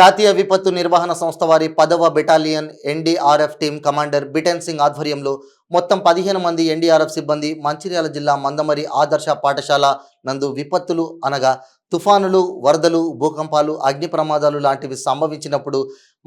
జాతీయ విపత్తు నిర్వహణ సంస్థ వారి 10వ battalion NDRF team commander bitten Singh ఆధ్వర్యంలో మొత్తం 15 మంది ఎన్డీఆర్ఎఫ్ సిబ్బంది మంచిర్యాల జిల్లా మందమరి ఆదర్శ పాఠశాల నందు విపత్తులు అనగా తుఫానులు, వరదలు, భూకంపాలు, అగ్ని ప్రమాదాలు లాంటివి సంభవించినప్పుడు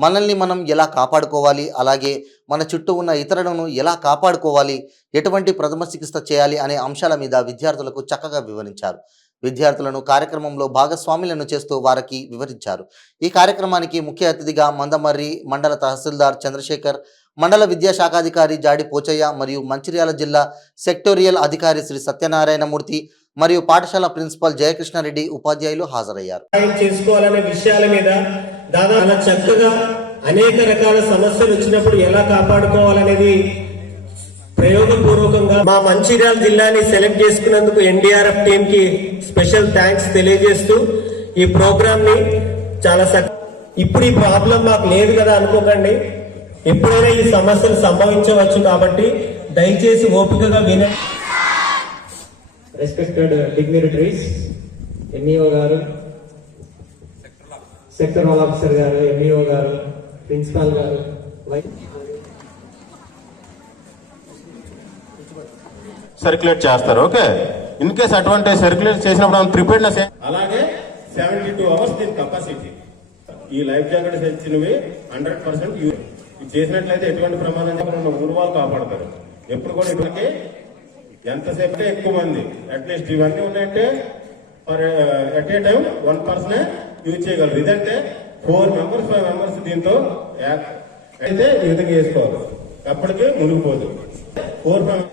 మనల్ని మనం ఎలా కాపాడుకోవాలి, అలాగే మన చుట్టూ ఉన్న ఇతరులను ఎలా కాపాడుకోవాలి, ఎటువంటి ప్రథమ చికిత్స చేయాలి అనే అంశాల మీద విద్యార్థులకు చక్కగా వివరించారు. విద్యార్థులను కార్యక్రమంలో భాగస్వాములను చేస్తూ వారికి వివరించారు. ఈ కార్యక్రమానికి ముఖ్య అతిథిగా మందమర్రి మండల తహసీల్దార్ చంద్రశేఖర్, మండల విద్యాశాఖాధికారి జాడి పోచయ్య మరియు మంచిర్యాల జిల్లా సెక్టోరియల్ అధికారి శ్రీ సత్యనారాయణమూర్తి మరియు పాఠశాల ప్రిన్సిపల్ జయకృష్ణారెడ్డి ఉపాధ్యాయులు హాజరయ్యారు. చేసుకోవాలనే విషయాల మీద దాదాపు చక్కగా అనేక రకాల సమస్యలు వచ్చినప్పుడు ఎలా కాపాడుకోవాలనేది ప్రయోగపూర్వకంగా మా మంచిర్యాల జిల్లాని సెలెక్ట్ చేసుకున్నందుకు ఎన్డీఆర్ఎఫ్ టీం కి స్పెషల్ థ్యాంక్స్ తెలియజేస్తూ ఈ ప్రోగ్రామ్ ని చాలా ఇప్పుడు ఈ ప్రాబ్లం మాకు లేదు కదా అనుకోకండి, ఎప్పుడైనా ఈ సమస్యలు సంభవించవచ్చు కాబట్టి దయచేసి ఓపికగా వినండి. రెస్పెక్టెడ్ డిగ్నిటరీస్, ఎంఈఓ గారు, సెక్టరల్ ఆఫీసర్ గారు, ఎంఈఓ గారు, ప్రిన్సిపాల్ గారు, సర్క్యులేట్ చేస్తారు. ఓకే, ఇన్ కేస్ అటువంటి సర్క్యులేట్ చేసినప్పుడు ప్రిపేర్నెస్ అలాగే 72 అవర్స్ దీని కెపాసిటీ. ఈ లైఫ్ జాకెట్స్ ఇచ్చినవి 100% యూజ్ చేసినట్లయితే ఎటువంటి ప్రమాదం ఊరు వాళ్ళు కాపాడతారు. ఎప్పుడు కూడా ఇటువంటి ఎంతసేపు ఎక్కువ మంది అట్లీస్ట్ ఇవన్నీ ఉన్నాయంటే at a time 1 person use చేయగలరు. ఇదంటే 4 మెంబర్స్ 5 మెంబర్స్ దీంతో అయితే ఈ విధంగా చేసుకోవాలి. అప్పటికే మునిగిపోదు. 4 మెంబర్స్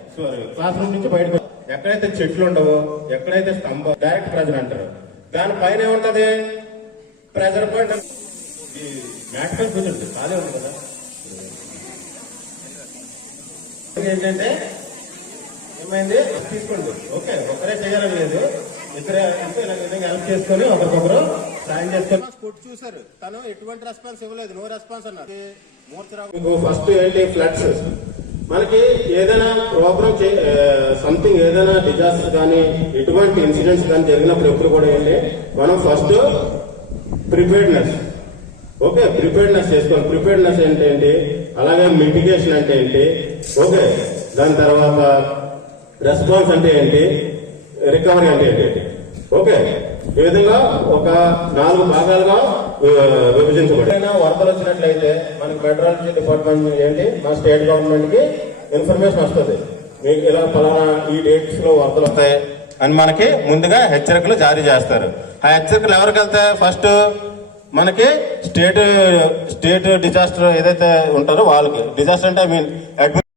క్లాస్ రూమ్ నుంచి బయటకు ఎక్కడైతే చెట్లు ఉండవో, ఎక్కడైతే స్తంభం డైరెక్ట్ ప్రెజర్ అంటారు, దానిపైన ఏముంటది ప్రెజర్ పాయింట్ మ్యాట్రికల్ కూర్చుంటుంది అదే ఉంది కదా. ఏంటంటే ఏమైంది తీసుకోండి. ఓకే, ఒక్కరే చేయాలని లేదు, ఇద్దరే విధంగా హెల్ప్ చేసుకొని ఒకరికొకరు సాయం చేసుకొని చూసారు. తను ఎటువంటి రెస్పాన్స్ ఇవ్వలేదు, నో రెస్పాన్స్ అన్నారు. ఫస్ట్ ఏంటి ఫ్లడ్స్, మనకి ఏదైనా ప్రోగ్రామ్ సంథింగ్ ఏదైనా డిజాస్టర్ కానీ ఎటువంటి ఇన్సిడెంట్స్ కానీ జరిగినప్పుడు ఎప్పుడు కూడా ఏంటి మనం ఫస్ట్ ప్రిపేర్డ్నెస్. ఓకే, ప్రిపేర్డ్నెస్ చేసుకోవాలి. ప్రిపేర్డ్నెస్ అంటే ఏంటి, అలాగే మిటిగేషన్ అంటే ఏంటి, ఓకే, దాని తర్వాత రెస్పాన్స్ అంటే ఏంటి, రికవరీ అంటే ఏంటి. ఓకే, ఈ విధంగా ఒక 4 భాగాలుగా విభజించబడి వరదలు వచ్చినట్లయితే మనకి మెట్రాలజీ డిపార్ట్మెంట్ ఏంటి, మా స్టేట్ గవర్నమెంట్ కి ఇన్ఫర్మేషన్ వస్తుంది. మీకు ఇలా ఫలానా ఈ డేట్స్ లో వరదలు వస్తాయి అని మనకి ముందుగా హెచ్చరికలు జారీ చేస్తారు. ఆ హెచ్చరికలు ఎవరికి వెళ్తాయి, ఫస్ట్ మనకి స్టేట్ డిజాస్టర్ ఏదైతే ఉంటారో వాళ్ళకి. డిజాస్టర్ అంటే ఐ మీన్